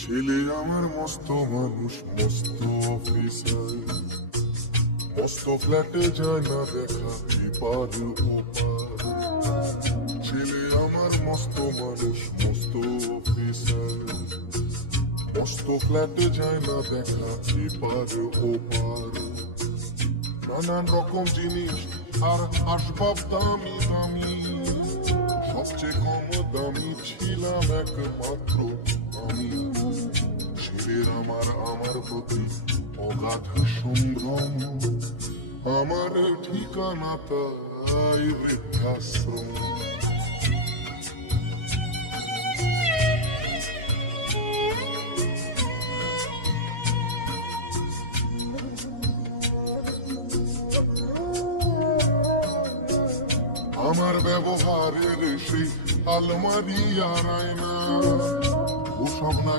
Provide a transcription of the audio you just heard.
ছেলে আমার মস্ত মানুষ, মস্ত অফিসার, মস্ত ফ্ল্যাটে যায় না দেখা এপার ওপার। ছেলে আমার মস্ত মানুষ, মস্ত অফিসার, মস্ত ফ্ল্যাটে যায় না দেখা এপার ওপার। নানান রকম জিনিস আর আসবাব দামি দামি, সবচেয়ে কম দামি ছিলাম একমাত্র আমি। ছেলের আমার প্রতি অগাধ সম্ভ্রম, আমার ঠিকানা তাই বৃদ্ধাশ্রম। আমার ব্যবহারের সেই আলমারি আর আয়না, ওসব না